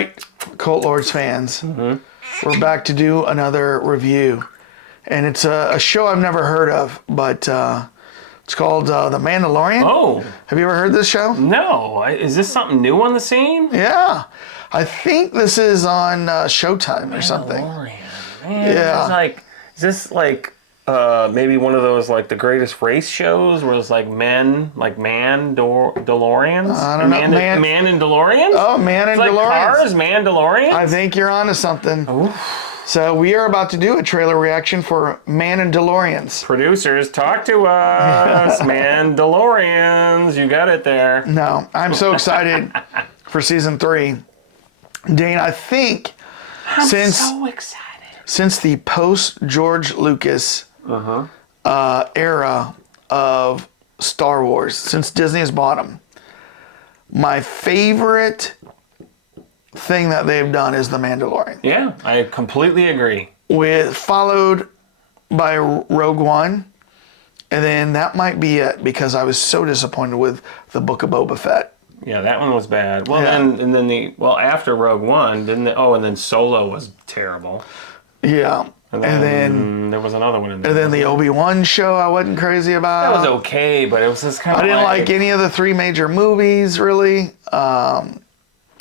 right, Cult Lords fans. We're back to do another review. And it's a show I've never heard of, but it's called The Mandalorian. Oh. Have you ever heard this show? No. Is this something new on the scene? Yeah. I think this is on Showtime or something. Mandalorian. Man, Yeah. is this like maybe one of those like the greatest race shows where it's like DeLoreans? I don't know. Man and DeLoreans? Oh, Man and like DeLoreans. Cars, DeLoreans? I think you're onto something. Oof. So we are about to do a trailer reaction for Man and DeLoreans. Producers, talk to us. Man, DeLoreans. You got it there. No, I'm so excited for season 3. Dane, I think I'm so excited. Since the post-George Lucas era of Star Wars, since Disney has bought them, my favorite thing that they've done is The Mandalorian. Yeah, I completely agree. Followed by Rogue One, and then that might be it because I was so disappointed with the Book of Boba Fett. Yeah, that one was bad. Well, Yeah. after Rogue One, and then Solo was terrible. Yeah, And then there was another one in there. And then the Obi-Wan show I wasn't crazy about. That was okay, but it was just kind of I didn't like any of the 3 major movies, really. Yeah.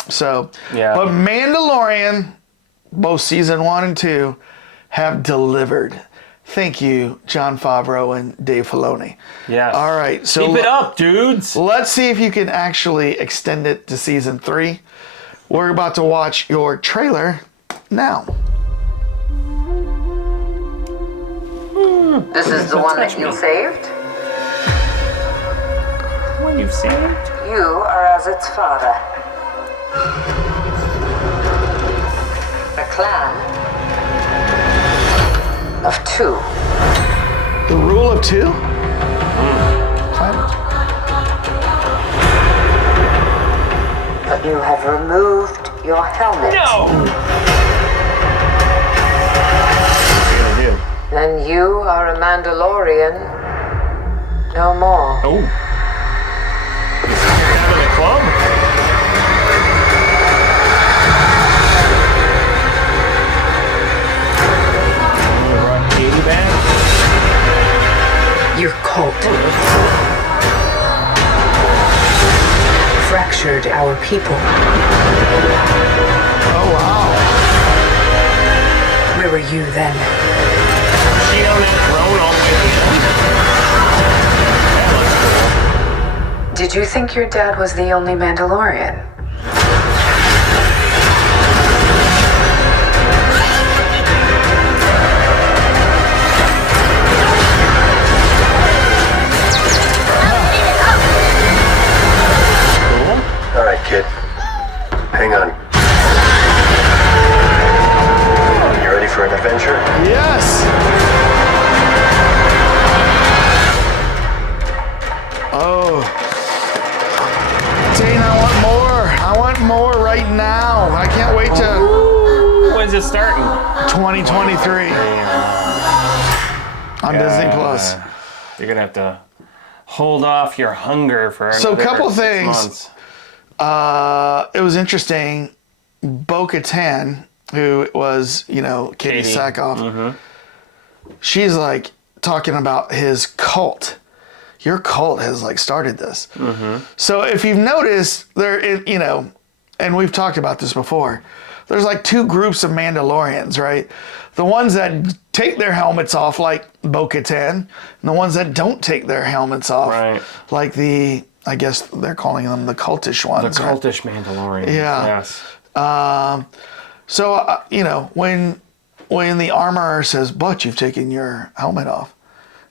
But Mandalorian, both season 1 and 2, have delivered. Thank you, Jon Favreau and Dave Filoni. Yes. All right. So keep it up, dudes. Let's see if you can actually extend it to season 3. We're about to watch your trailer now. This is the one that you saved? What you've saved? You are as its father. A clan of 2. The rule of 2? But you have removed your helmet. No! Then you are a Mandalorian no more. Oh. Is he having a club? Brought Katie back? Your cult fractured our people. Oh, wow. Where were you then? She on that throne all the way. Did you think your dad was the only Mandalorian? All right, kid. Hang on. You ready for an adventure? Yes. Oh. Dane, I want more. I want more right now. I can't wait to When's it starting? 2023 on Disney Plus. You're gonna have to hold off your hunger for So, another couple 6 things. months. It was interesting. Bo-Katan, who was, Katie Sackhoff, she's like talking about his cult. Your cult has like started this. So if you've noticed, and we've talked about this before, there's like 2 groups of Mandalorians, right? The ones that take their helmets off, like Bo-Katan, and the ones that don't take their helmets off, Right. like I guess they're calling them the cultish ones. The right? cultish Mandalorian. Yeah. Yes. So, when the armorer says, "But you've taken your helmet off,"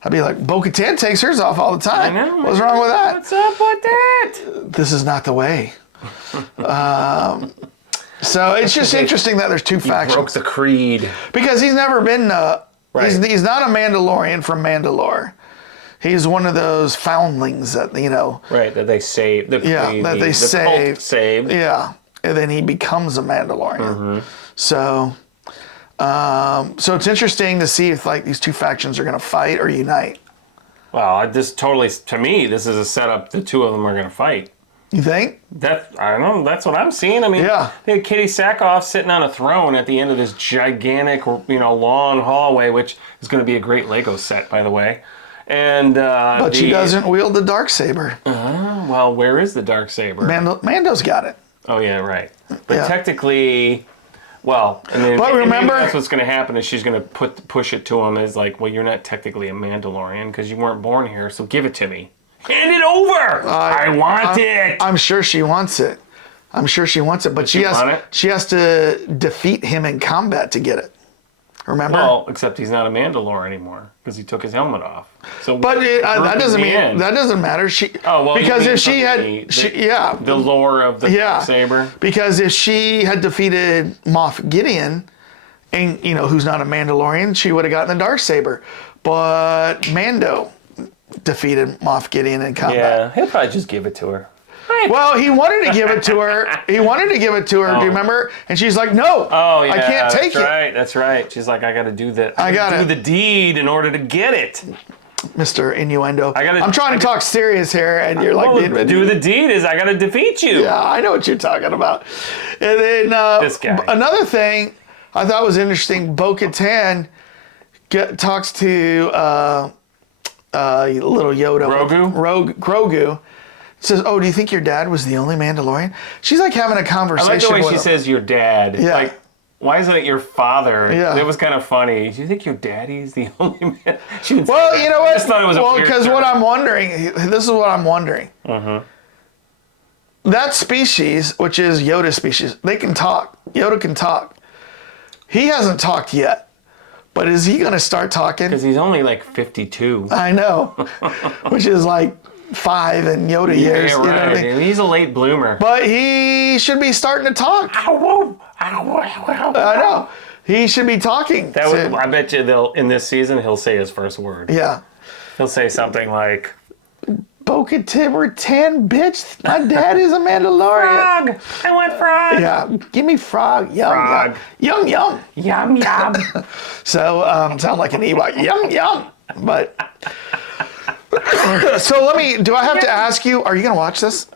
I'd be like, "Bo-Katan takes hers off all the time. I know. What's wrong with that? What's up with that? This is not the way." So it's just interesting that there's 2 factions. Broke the creed. Because he's never been, Right. he's not a Mandalorian from Mandalore. He's one of those foundlings that, Right, that they saved. that they saved. Cult saved. Yeah. And then he becomes a Mandalorian. So it's interesting to see if like these 2 factions are going to fight or unite. Well, to me, this is a setup. The 2 of them are going to fight. You think? I don't know. That's what I'm seeing. I mean, Yeah. they had Katie Sackhoff sitting on a throne at the end of this gigantic, long hallway, which is going to be a great Lego set, by the way. And But she doesn't wield the Darksaber. Well, where is the Darksaber? Mando's got it. Oh yeah, right. But technically, well, I mean, but remember, that's what's going to happen is she's going to push it to him as like, well, you're not technically a Mandalorian because you weren't born here, so give it to me. Hand it over. I want it. I'm sure she wants it. But she has to defeat him in combat to get it. Remember? Well, except he's not a Mandalore anymore because he took his helmet off. So, but that doesn't mean that doesn't matter. Because if she had, the lore of the saber. Because if she had defeated Moff Gideon, and who's not a Mandalorian, she would have gotten the Darksaber. But Mando defeated Moff Gideon in combat. Yeah, he'll probably just give it to her. Well, he wanted to give it to her. Do you remember? And she's like, "No, I can't take it." That's right. She's like, "I got to do the. I got to do the deed in order to get it." Mr. Innuendo. I'm trying to talk serious here, and you're like, "Do the deed is I got to defeat you." Yeah, I know what you're talking about. And then this guy. Another thing I thought was interesting. Bo-Katan talks to little Yoda. Grogu. Says, "Oh, do you think your dad was the only Mandalorian?" She's like having a conversation. I like the way with she him. says your dad. Yeah. Like, why isn't it your father? Yeah. It was kind of funny. Do you think your daddy's the only man? She didn't Well, say you know what? I just thought it was because what I'm wondering, this is what I'm wondering. That species, which is Yoda's species, they can talk. Yoda can talk. He hasn't talked yet. But is he going to start talking? Because he's only like 52. I know. Which is like 5 in Yoda years. Yeah, right. You know what I mean? He's a late bloomer. But he should be starting to talk. I know. He should be talking. I bet you in this season he'll say his first word. Yeah. He'll say something like, Bo-Katan, bitch. My dad is a Mandalorian. Frog! I want frog! Yeah. Give me frog. Yum, Frog. yum. Yum, yum. Yum, yum. So, sound like an Ewok. Yum, yum. But... So do I have to ask you, are you going to watch this?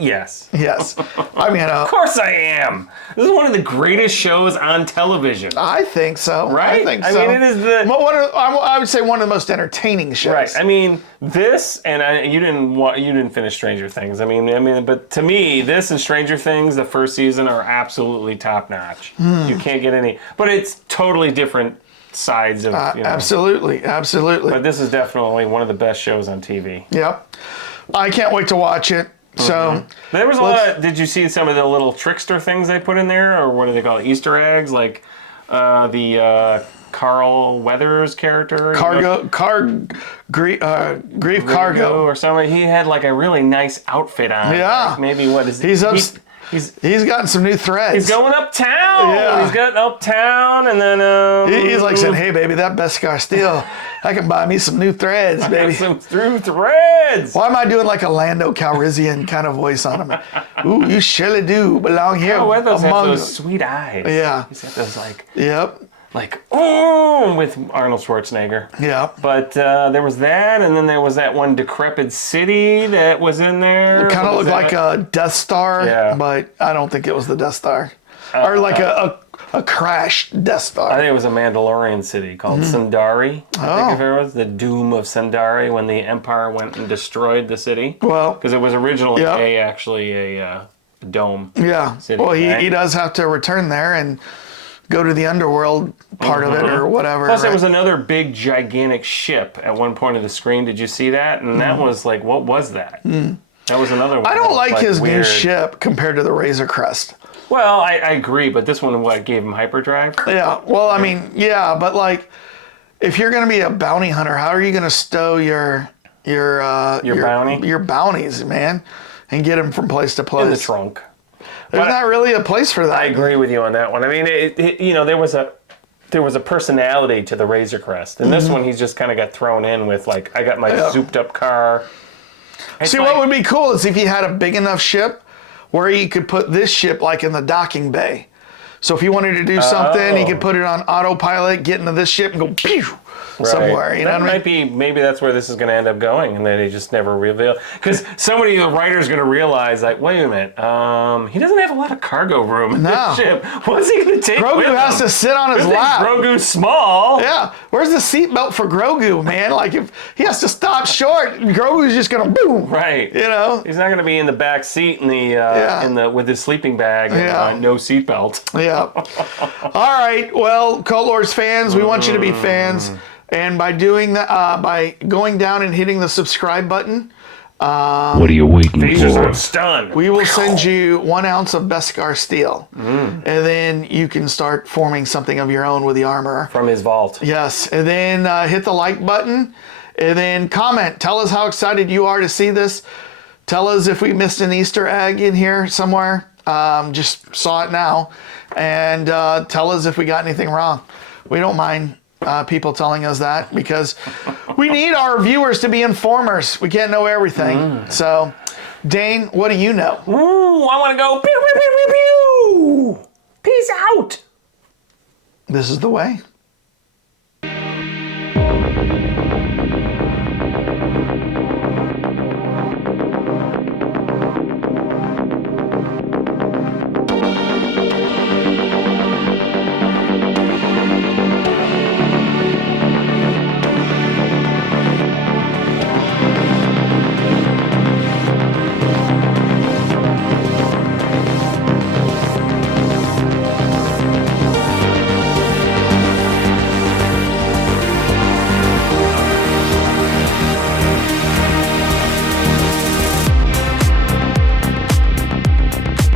Yes. Yes. I mean, of course I am. This is one of the greatest shows on television. I think so. Right? I think so. I mean, it is I would say one of the most entertaining shows. Right. I mean, this and you didn't finish Stranger Things. I mean, but to me, this and Stranger Things, the first season, are absolutely top notch. You can't get any. But it's totally different sides of Absolutely. But this is definitely one of the best shows on TV. Yep. I can't wait to watch it. So there was a lot of, did you see some of the little trickster things they put in there, or what do they call it, Easter eggs, like the Carl Weathers character, Grief Cargo or something. He had like a really nice outfit on. Yeah. Like maybe what is He's gotten some new threads. He's going uptown. Yeah. He's got uptown, and then he's like saying, "Hey, baby, that Beskar steel, I can buy me some new threads, baby." Some new threads. Why am I doing like a Lando Calrissian kind of voice on him? Ooh, you surely do belong here. Oh, Weathers have those sweet eyes. Yeah. He's got those like. Yep. Like, oh, with Arnold Schwarzenegger. Yeah. But there was that, and then there was that one decrepit city that was in there. It kind of looked like a Death Star, but I don't think it was the Death Star. Or like a crashed Death Star. I think it was a Mandalorian city called Sundari. I think if it was the Doom of Sundari when the Empire went and destroyed the city. Well, because it was originally a dome. Yeah. City, well, he does have to return there and go to the underworld part of it or whatever. Plus, there was another big, gigantic ship at one point of the screen. Did you see that? And that was like, what was that? That was another one. I don't like his weird. new ship compared to the Razor Crest. Well, I agree, but this one, gave him hyperdrive? Yeah, well, I mean, yeah, but like, if you're going to be a bounty hunter, how are you going to stow your bounty? Your bounties, man, and get them from place to place? In the trunk. There's not really a place for that. I agree with you on that one. I mean, there was a personality to the Razor Crest, and this one he's just kind of got thrown in with like, I got my souped up car. See, what would be cool is if he had a big enough ship where he could put this ship like in the docking bay. So if he wanted to do something, he could put it on autopilot, get into this ship, and go pew, somewhere. You know that what I might mean? be. Maybe that's where this is going to end up going, and they just never reveal. Because somebody, the writer's going to realize, like, wait a minute, he doesn't have a lot of cargo room in No. this ship. What's he going to take? Grogu with has him? to sit on his Good thing lap. Grogu's small. Yeah, where's the seatbelt for Grogu, man? Like, if he has to stop short, Grogu's just gonna boom. Right. You know? He's not going to be in the back seat in the with his sleeping bag and no seatbelt. Yeah. All right. Well, Cult Lords fans, we want you to be fans, and by doing that, by going down and hitting the subscribe button, What are you waiting Phasers for? are stunned. we will send you 1 ounce of Beskar steel, and then you can start forming something of your own with the armor. From his vault. Yes, and then hit the like button, and then comment. Tell us how excited you are to see this. Tell us if we missed an Easter egg in here somewhere. Just saw it now. And tell us if we got anything wrong. We don't mind people telling us that because we need our viewers to be informers. We can't know everything. So, Dane, what do you know? Ooh, I want to go pew, pew, pew, pew, pew. Peace out. This is the way.